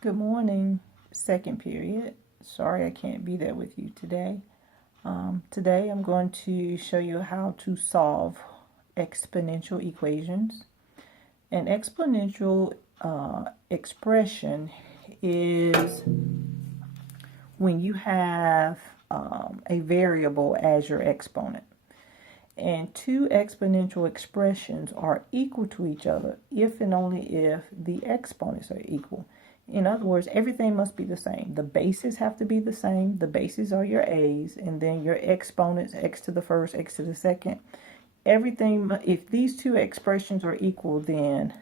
Good morning, second period. Sorry I can't be there with you today. Today I'm going to show you how to solve exponential equations. An exponential expression is when you have a variable as your exponent. And two exponential expressions are equal to each other if and only if the exponents are equal. In other words, everything must be the same. The bases have to be the same. The bases are your a's, and then your exponents, x to the first, x to the second. Everything, if these two expressions are equal, then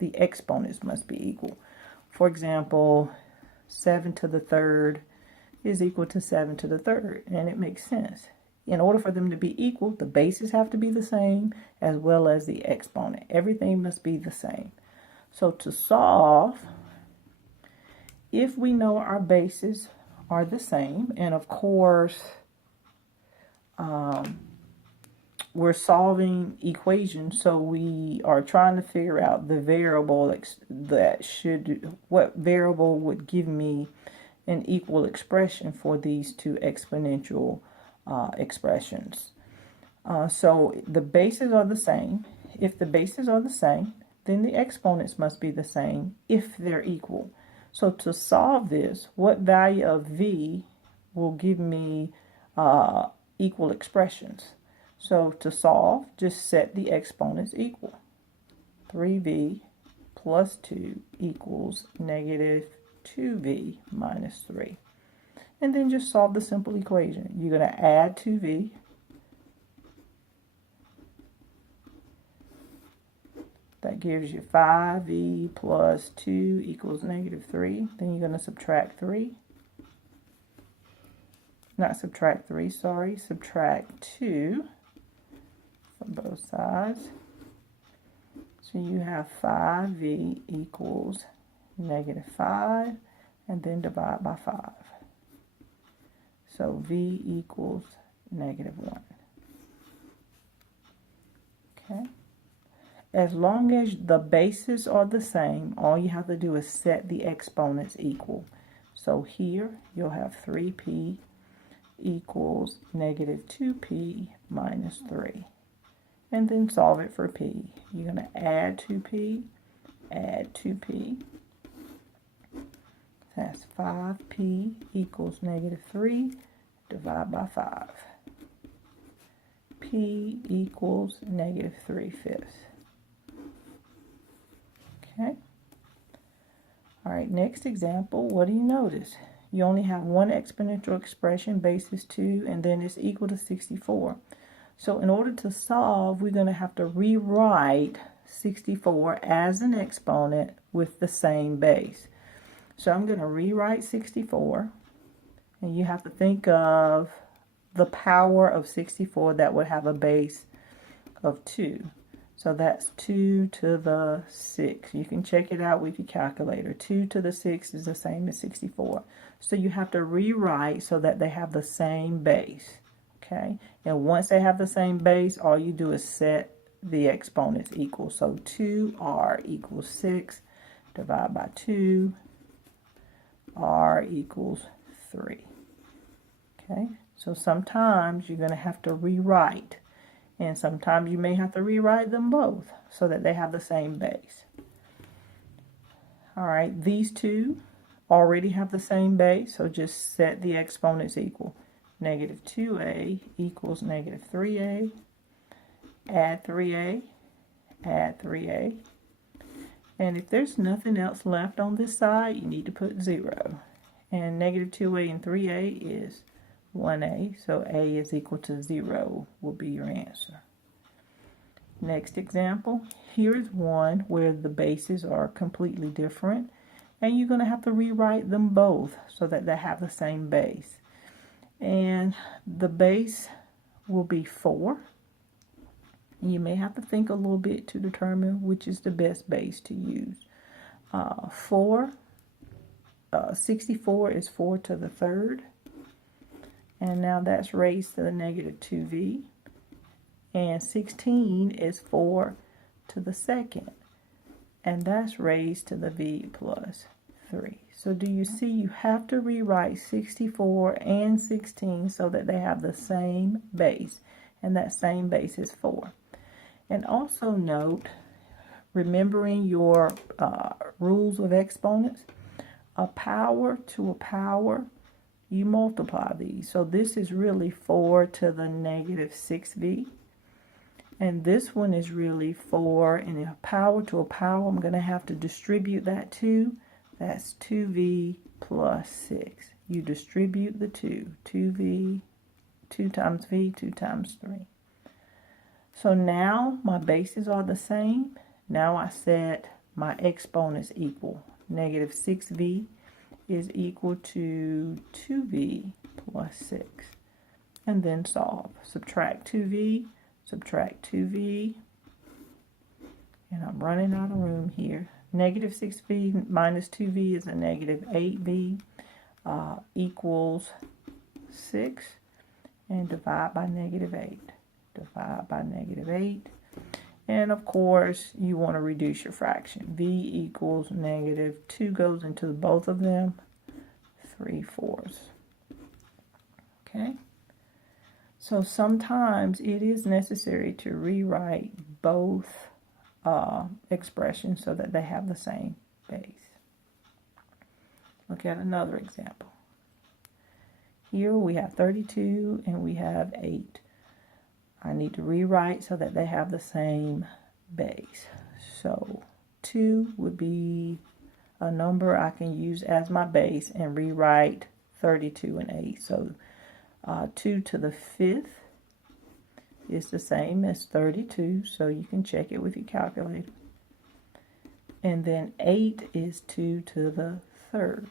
the exponents must be equal. For example, 7 to the third is equal to 7 to the third, and it makes sense. In order for them to be equal, the bases have to be the same as well as the exponent. Everything must be the same. So to solve, if we know our bases are the same, and of course, we're solving equations, so we are trying to figure out the variable what variable would give me an equal expression for these two exponential expressions. So the bases are the same. If the bases are the same, then the exponents must be the same if they're equal. So to solve this, what value of v will give me equal expressions? So to solve, just set the exponents equal. 3v plus 2 equals negative 2v minus 3. And then just solve the simple equation. You're going to add 2v. That gives you 5v plus 2 equals negative 3. Then you're going to subtract 3. Not subtract 3, sorry. Subtract 2 from both sides. So you have 5v equals negative 5. And then divide by 5. So v equals negative 1. Okay. As long as the bases are the same, all you have to do is set the exponents equal. So here you'll have 3p equals negative 2p minus 3. And then solve it for p. You're going to add 2p, add 2p. That's 5p equals negative 3. Divide by 5. P equals negative 3/5. Okay. All right, next example, what do you notice? You only have one exponential expression, basis 2, and then it's equal to 64. So in order to solve, we're going to have to rewrite 64 as an exponent with the same base. So I'm going to rewrite 64. And you have to think of the power of 64 that would have a base of 2. So that's 2 to the 6. You can check it out with your calculator. 2 to the 6 is the same as 64. So you have to rewrite so that they have the same base. Okay? And once they have the same base, all you do is set the exponents equal. So 2r equals 6. Divide by 2. R equals 3. Okay, so sometimes you're going to have to rewrite, and sometimes you may have to rewrite them both so that they have the same base. All right, these two already have the same base, so just set the exponents equal. Negative 2a equals negative 3a. Add 3a, add 3a. And if there's nothing else left on this side, you need to put 0. And negative 2a and 3a is 1a, so a is equal to 0 will be your answer. Next example, here's one where the bases are completely different, and you're going to have to rewrite them both so that they have the same base. And the base will be 4. You may have to think a little bit to determine which is the best base to use. 64 is 4 to the third. And now that's raised to the negative 2v. And 16 is 4 to the second. And that's raised to the v plus 3. So do you see you have to rewrite 64 and 16 so that they have the same base, and that same base is 4. And also note, remembering your rules of exponents, a power to a power, you multiply these. So this is really 4 to the negative 6v. And this one is really 4, and a power to a power, I'm going to have to distribute that 2. That's 2v plus 6. You distribute the 2. 2v, 2 times v, 2 times 3. So now my bases are the same. Now I set my exponents equal. Negative 6v is equal to 2v plus 6. And then solve. Subtract 2v. Subtract 2v, and I'm running out of room here. Negative 6v minus 2v is a negative 8v, equals 6, and divide by negative 8. Divide by negative 8, and of course you want to reduce your fraction. V equals negative 2 goes into both of them, 3/4. Okay. So sometimes it is necessary to rewrite both expressions so that they have the same base. Look at another example. Here we have 32 and we have 8. I need to rewrite so that they have the same base. So 2 would be a number I can use as my base and rewrite 32 and 8. So 2 to the 5th is the same as 32, so you can check it with your calculator. And then 8 is 2 to the 3rd.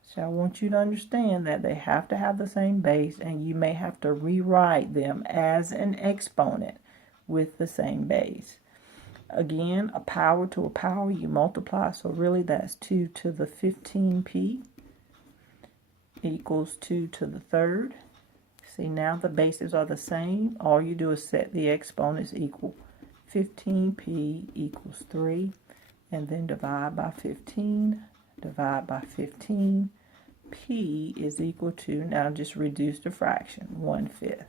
So I want you to understand that they have to have the same base, and you may have to rewrite them as an exponent with the same base. Again, a power to a power, you multiply, so really that's 2 to the 15p equals 2 to the 3rd. See, now the bases are the same. All you do is set the exponents equal. 15p equals 3, and then divide by 15, divide by 15. P is equal to, now just reduce the fraction, 1/5,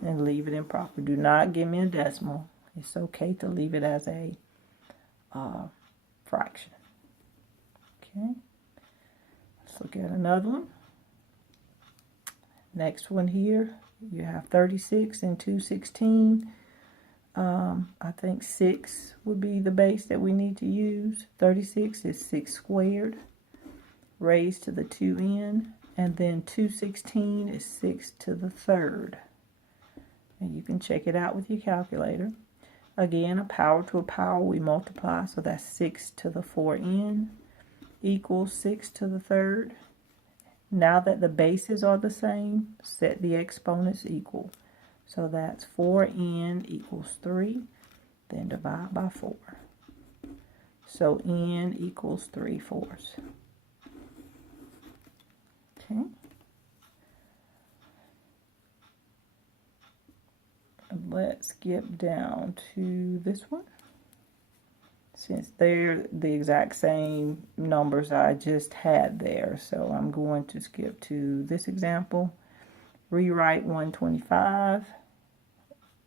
and leave it in proper. Do not give me a decimal. It's okay to leave it as a fraction. Okay, let's look at another one. Next one here, you have 36 and 216. I think 6 would be the base that we need to use. 36 is 6 squared raised to the 2n, and then 216 is 6 to the 3rd. And you can check it out with your calculator. Again, a power to a power, we multiply, so that's 6 to the 4n equals 6 to the 3rd. Now that the bases are the same, set the exponents equal. So that's 4n equals 3, then divide by 4. So n equals 3/4. Okay. Let's skip down to this one. Since they're the exact same numbers I just had there, so I'm going to skip to this example. Rewrite 125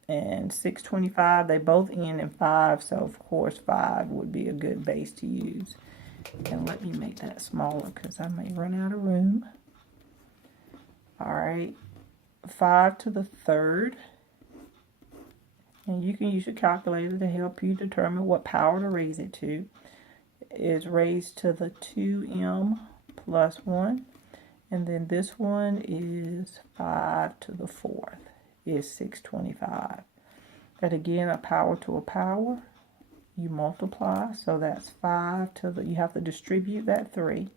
and 625. They both end in 5, so of course 5 would be a good base to use. And let me make that smaller because I may run out of room. Alright, 5 to the 3rd. And you can use your calculator to help you determine what power to raise it to. Is raised to the 2m plus 1. And then this one is 5 to the 4th is 625. And again, a power to a power, you multiply. So that's 5 to the, you have to distribute that 3.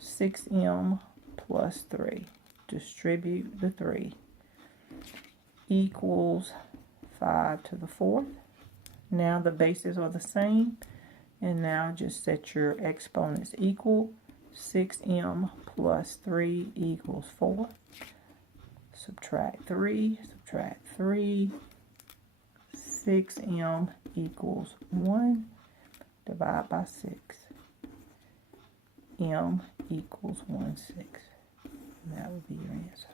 6m plus 3. Distribute the 3 equals 5 to the 4th. Now the bases are the same, and now just set your exponents equal. 6m plus 3 equals 4. Subtract 3, subtract 3. 6m equals 1. Divide by 6. m equals 1/6. And that would be your answer.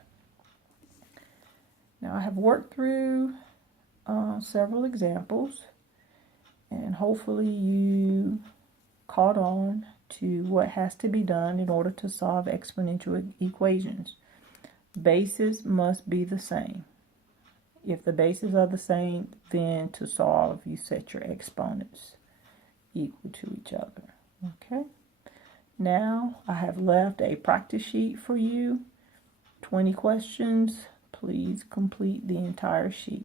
Now I have worked through several examples, and hopefully you caught on to what has to be done in order to solve exponential equations. Bases must be the same. If the bases are the same, then to solve, you set your exponents equal to each other. Okay? Now, I have left a practice sheet for you. 20 questions. Please complete the entire sheet.